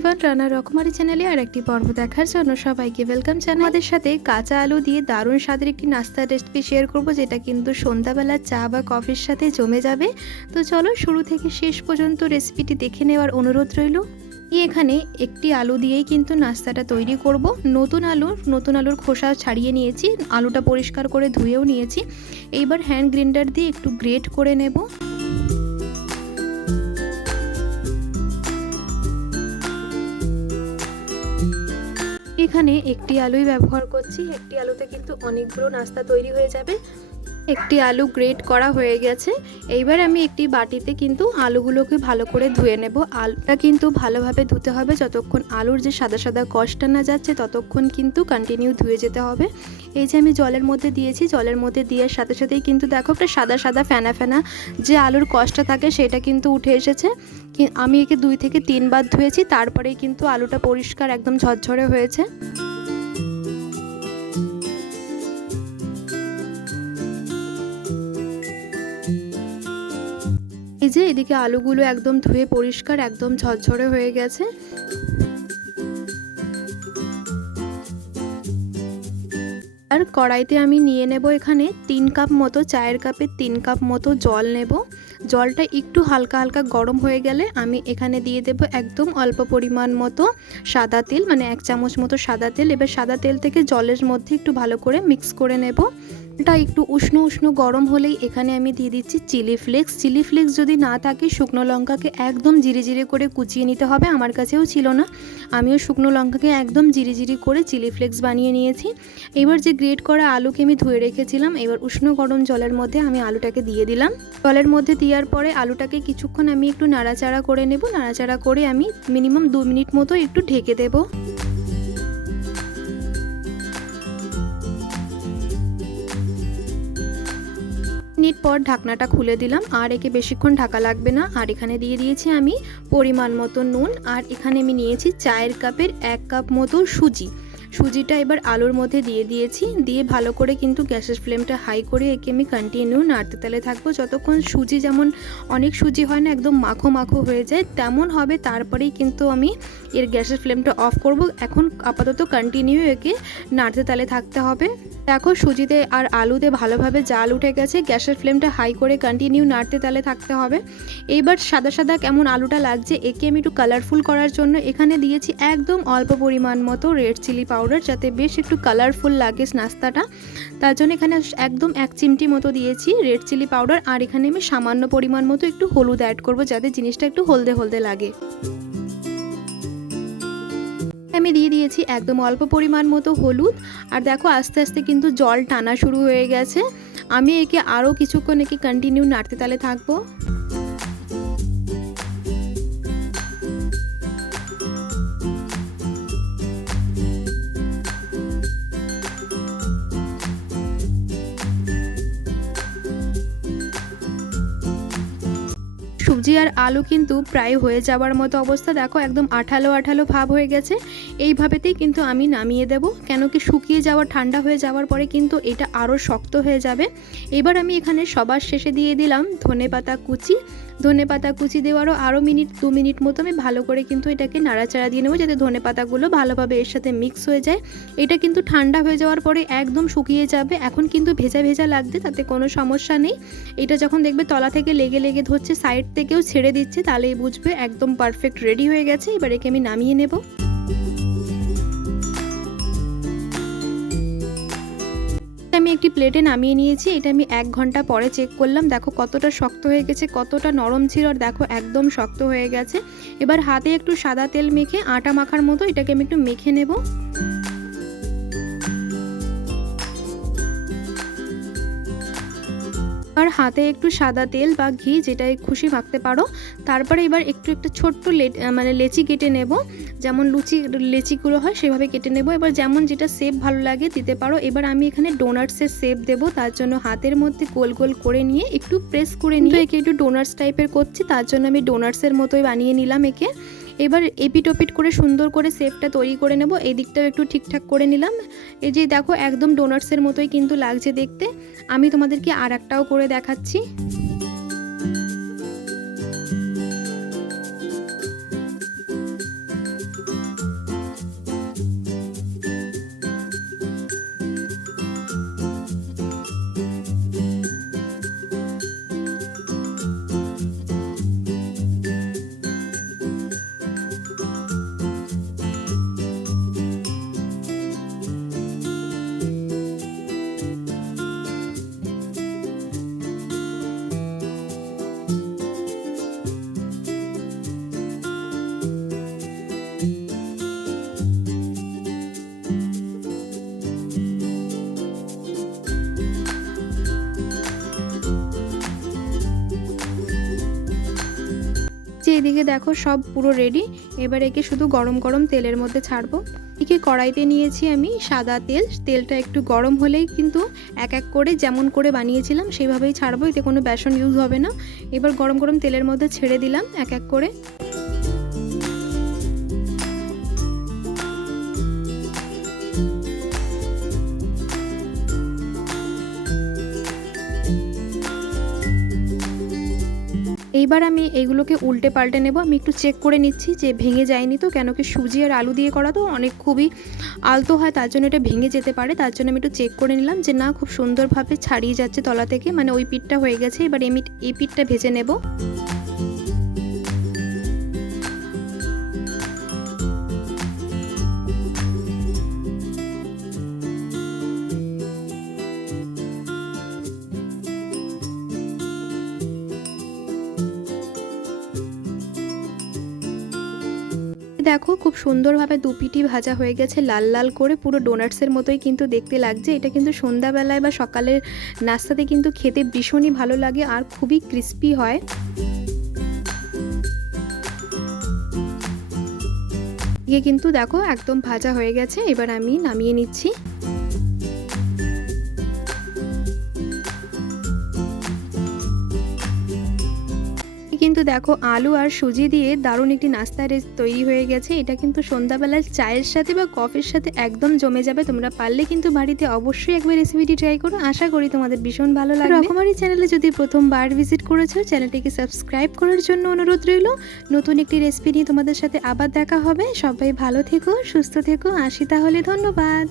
Everyone Rana রকমারি চ্যানেলে আর একটি পর্ব দেখার জন্য সবাইকে ওয়েলকাম জানাই। আমাদের সাথে কাঁচা আলু দিয়ে দারুণ স্বাদের একটি নাস্তার রেসিপি শেয়ার করব, যেটা কিন্তু সন্ধ্যাবেলা চা বা কফির সাথে জমে যাবে। তো চলো শুরু থেকে শেষ পর্যন্ত রেসিপিটি দেখে নেওয়ার অনুরোধ রইল। এখানে একটি আলু দিয়েই কিন্তু নাস্তাটা তৈরি করব। নতুন আলুর নতুন আলুর খোসা ছাড়িয়ে নিয়েছি, আলুটা পরিষ্কার করে ধুয়েও নিয়েছি। এইবার হ্যান্ড গ্রিন্ডার দিয়ে একটু গ্রেট করে নেব। এখানে একটি আলুই ব্যবহার করছি। একটি আলুতে কিন্তু অনেকগুলো নাস্তা তৈরি হয়ে যাবে। একটি আলু গ্রেট করা হয়ে গেছে। এইবার আমি একটি বাটিতে কিন্তু আলুগুলোকে ভালো করে ধুয়ে নেব। আলুটা কিন্তু ভালোভাবে ধুতে হবে। যতক্ষণ আলুর যে সাদা সাদা কষটা না যাচ্ছে, ততক্ষণ কিন্তু কন্টিনিউ ধুয়ে যেতে হবে। এই যে আমি জলের মধ্যে দিয়েছি, জলের মধ্যে দেওয়ার সাথে সাথেই কিন্তু দেখো একটা সাদা সাদা ফেনা ফেনা যে আলুর কষটা থাকে, সেটা কিন্তু উঠে এসেছে। আমি একে দুই থেকে তিনবার ধুয়েছি, তারপরেই কিন্তু আলুটা পরিষ্কার একদম ঝরঝরে হয়েছে। যে এদিকে আলুগুলো একদম ধুয়ে পরিষ্কার, একদম ঝরঝরে হয়ে গেছে। আর কড়াইতে আমি নিয়ে নেব এখানে তিন কাপ মতো, চায়ের কাপে তিন কাপ মতো জল নেব। জলটা একটু হালকা হালকা গরম হয়ে গেলে আমি এখানে দিয়ে দেব একদম অল্প পরিমাণ মতো সাদা তেল মানে এক চামচ মতো সাদা তেল। এবার সাদা তেল থেকে জলের মধ্যে একটু ভালো করে মিক্স করে নেব। এটা একটু উষ্ণ উষ্ণ গরম হলেই এখানে আমি দিয়ে দিচ্ছি চিলি ফ্লেক্স। চিলি ফ্লেক্স যদি না থাকে, শুকনো লঙ্কাকে একদম জিরে জিরে করে কুচিয়ে নিতে হবে, আমার কাছেও ছিল না। আমিও শুকনো লঙ্কাকে একদম জিরি জিরি করে চিলি ফ্লেক্স বানিয়ে নিয়েছি। এবার যে গ্রেট করা আলুকে আমি ধুয়ে রেখেছিলাম, এবার উষ্ণ গরম জলের মধ্যে আমি আলুটাকে দিয়ে দিলাম। জলের মধ্যে দেওয়ার পরে আলুটাকে কিছুক্ষণ আমি একটু নাড়াচাড়া করে নেব। নাড়াচাড়া করে আমি মিনিমাম দু মিনিট মতো একটু ঢেকে দেবো। মিনিট পর ঢাকনাটা খুলে দিলাম। আর একে বেশিক্ষণ ঢাকা লাগবে না। আর এখানে দিয়ে দিয়েছি আমি পরিমাণ মতো নুন। আর এখানে আমি নিয়েছি চায়ের কাপের এক কাপ মতো সুজি। সুজিটা এবার আলুর মধ্যে দিয়ে দিয়েছি। দিয়ে ভালো করে কিন্তু গ্যাসের ফ্লেমটা হাই করে একে আমি কন্টিনিউ নাড়তে তালে থাকব। যতক্ষণ সুজি যেমন অনেক সুজি হয় না, একদম মাখো মাখো হয়ে যায়, তেমন হবে। তারপরেই কিন্তু আমি এর গ্যাসের ফ্লেমটা অফ করব। এখন আপাতত কন্টিনিউ একে নাড়তে তালে থাকতে হবে। দেখো, সুজিতে আর আলুতে ভালোভাবে জাল উঠে গেছে, গ্যাসের ফ্লেমটা হাই করে কন্টিনিউ নাড়তে তালে থাকতে হবে। এইবার সাদা সাদা কেমন আলুটা লাগছে, একে আমি একটু কালারফুল করার জন্য এখানে দিয়েছি একদম অল্প পরিমাণ মতো রেড চিলি পাউডার যাতে বেশ একটু কালারফুল লাগে নাস্তাটা। তার জন্য এখানে একদম এক চিমটি মতো দিয়েছি রেড চিলি পাউডার আর এখানে আমি সামান্য পরিমাণ মতো একটু হলুদ অ্যাড করব, যাতে জিনিসটা একটু হলদে হলদে লাগে। আমি দিয়ে দিয়েছি একদম অল্প পরিমাণ মতো হলুদ। আর দেখো আস্তে আস্তে কিন্তু জল টানা শুরু হয়ে গেছে। আমি একে আরও কিছুক্ষণ একে কন্টিনিউ নাড়তে তালে থাকব। সবজি আর আলু কিন্তু প্রায় হয়ে যাওয়ার মতো অবস্থা। দেখো, একদম আঠালো আঠালো ভাব হয়ে গেছে। এইভাবেতেই কিন্তু আমি নামিয়ে দেব। কেন কি শুকিয়ে যাওয়া, ঠান্ডা হয়ে যাওয়ার পরে কিন্তু এটা আরও শক্ত হয়ে যাবে। এবার আমি এখানে সবার শেষে দিয়ে দিলাম ধনে পাতা কুচি ধনে পাতা কুচি দেওয়ারও আরও মিনিট, দু মিনিট মতো আমি ভালো করে কিন্তু এটাকে নাড়াচাড়া দিয়ে নেব যাতে ধনে পাতাগুলো ভালোভাবে এর সাথে মিক্স হয়ে যায়। এটা কিন্তু ঠান্ডা হয়ে যাওয়ার পরে একদম শুকিয়ে যাবে। এখন কিন্তু ভেজা ভেজা লাগবে, তাতে কোনো সমস্যা নেই। এটা যখন দেখবে তলা থেকে লেগে লেগে ধরছে সাইড থেকেও ছেড়ে দিচ্ছে, তাহলেই বুঝবে একদম পারফেক্ট রেডি হয়ে গেছে। এবার একে আমি নামিয়ে নেব। একটি প্লেটে নামিয়ে নিয়েছি, এটা আমি এক ঘণ্টা পরে চেক করলাম। দেখো কতটা শক্ত হয়ে গেছে, কতটা নরম ছিল, আর দেখো একদম শক্ত হয়ে গেছে। এবার হাতে একটু সাদা তেল মেখে আটা মাখার মতো এটাকে আমি একটু মেখে নেব। আর হাতে একটু সাদা তেল বা ঘি যেটাই খুশি মাখতে পারো। তারপরে এবার একটু একটা ছোট্ট মানে লেচি কেটে নেব। যেমন লুচি লেচিগুলো হয়, সেভাবে কেটে নেব। এবার যেমন যেটা শেপ ভালো লাগে দিতে পারো। এবার আমি এখানে ডোনাটসের শেপ দেবো। তার জন্য হাতের মধ্যে গোল গোল করে নিয়ে একটু প্রেস করে নিয়ে একে একটু ডোনাটস টাইপের করছি। তার জন্য আমি ডোনাটসের মতোই বানিয়ে নিলাম একে। এবার এপিট ওপিট করে সুন্দর করে শেপটা তৈরি করে নেব। এই দিকটাও একটু ঠিকঠাক করে নিলাম। এই যে দেখো, একদম ডোনাটসের মতোই কিন্তু লাগছে দেখতে। আমি তোমাদেরকে আর একটাও করে দেখাচ্ছি। এদিকে দেখো সব পুরো রেডি এবার একে শুধু গরম গরম তেলের মধ্যে ছাড়বো। একে কড়াইতে নিয়েছি আমি সাদা তেল। তেলটা একটু গরম হলেই কিন্তু এক এক করে যেমন করে বানিয়েছিলাম সেইভাবেই ছাড়বো। এতে কোনো বেসন ইউজ হবে না। এবার গরম গরম তেলের মধ্যে ছেড়ে দিলাম এক এক করে। এইবার আমি এইগুলোকে উল্টে পাল্টে নেব। আমি একটু চেক করে নিচ্ছি যে ভেঙে যায়নি তো। কেন কি সুজি আর আলু দিয়ে করা তো অনেক খুবই আলতো হয়, তার জন্য এটা ভেঙে যেতে পারে। তার জন্য আমি একটু চেক করে নিলাম যে না, খুব সুন্দরভাবে ছাড়িয়ে যাচ্ছে তলা থেকে। মানে ওই পিঠটা হয়ে গেছে, এবার এমি এই পিঠটা ভেজে নেব। দেখো, খুব সুন্দরভাবে দুপিটি ভাজা হয়ে গেছে, লাল লাল করে পুরো ডোনাটসের মতোই কিন্তু দেখতে লাগছে। এটা কিন্তু সন্ধ্যাবেলায় বা সকালের নাস্তাতে কিন্তু খেতে ভীষণই ভালো লাগে আর খুবই ক্রিস্পি হয়। গিয়ে কিন্তু দেখো, একদম ভাজা হয়ে গেছে, এবার আমি নামিয়ে নিচ্ছি। কিন্তু দেখো আলু আর সুজি দিয়ে দারুণ একটি নাস্তা রেস তৈরি হয়ে গেছে। এটা কিন্তু সন্ধ্যাবেলার চায়ের সাথে বা কফির সাথে একদম জমে যাবে। তোমরা পারলে কিন্তু বাড়িতে অবশ্যই একবার রেসিপিটি ট্রাই করো। আশা করি তোমাদের ভীষণ ভালো লাগবে। রকমারি চ্যানেলে যদি প্রথমবার ভিজিট করেছ চ্যানেলটিকে সাবস্ক্রাইব করার জন্য অনুরোধ রইল। নতুন একটি রেসিপি নিয়ে তোমাদের সাথে আবার দেখা হবে। সবাই ভালো থেকো, সুস্থ থেকো। আসি তাহলে, ধন্যবাদ।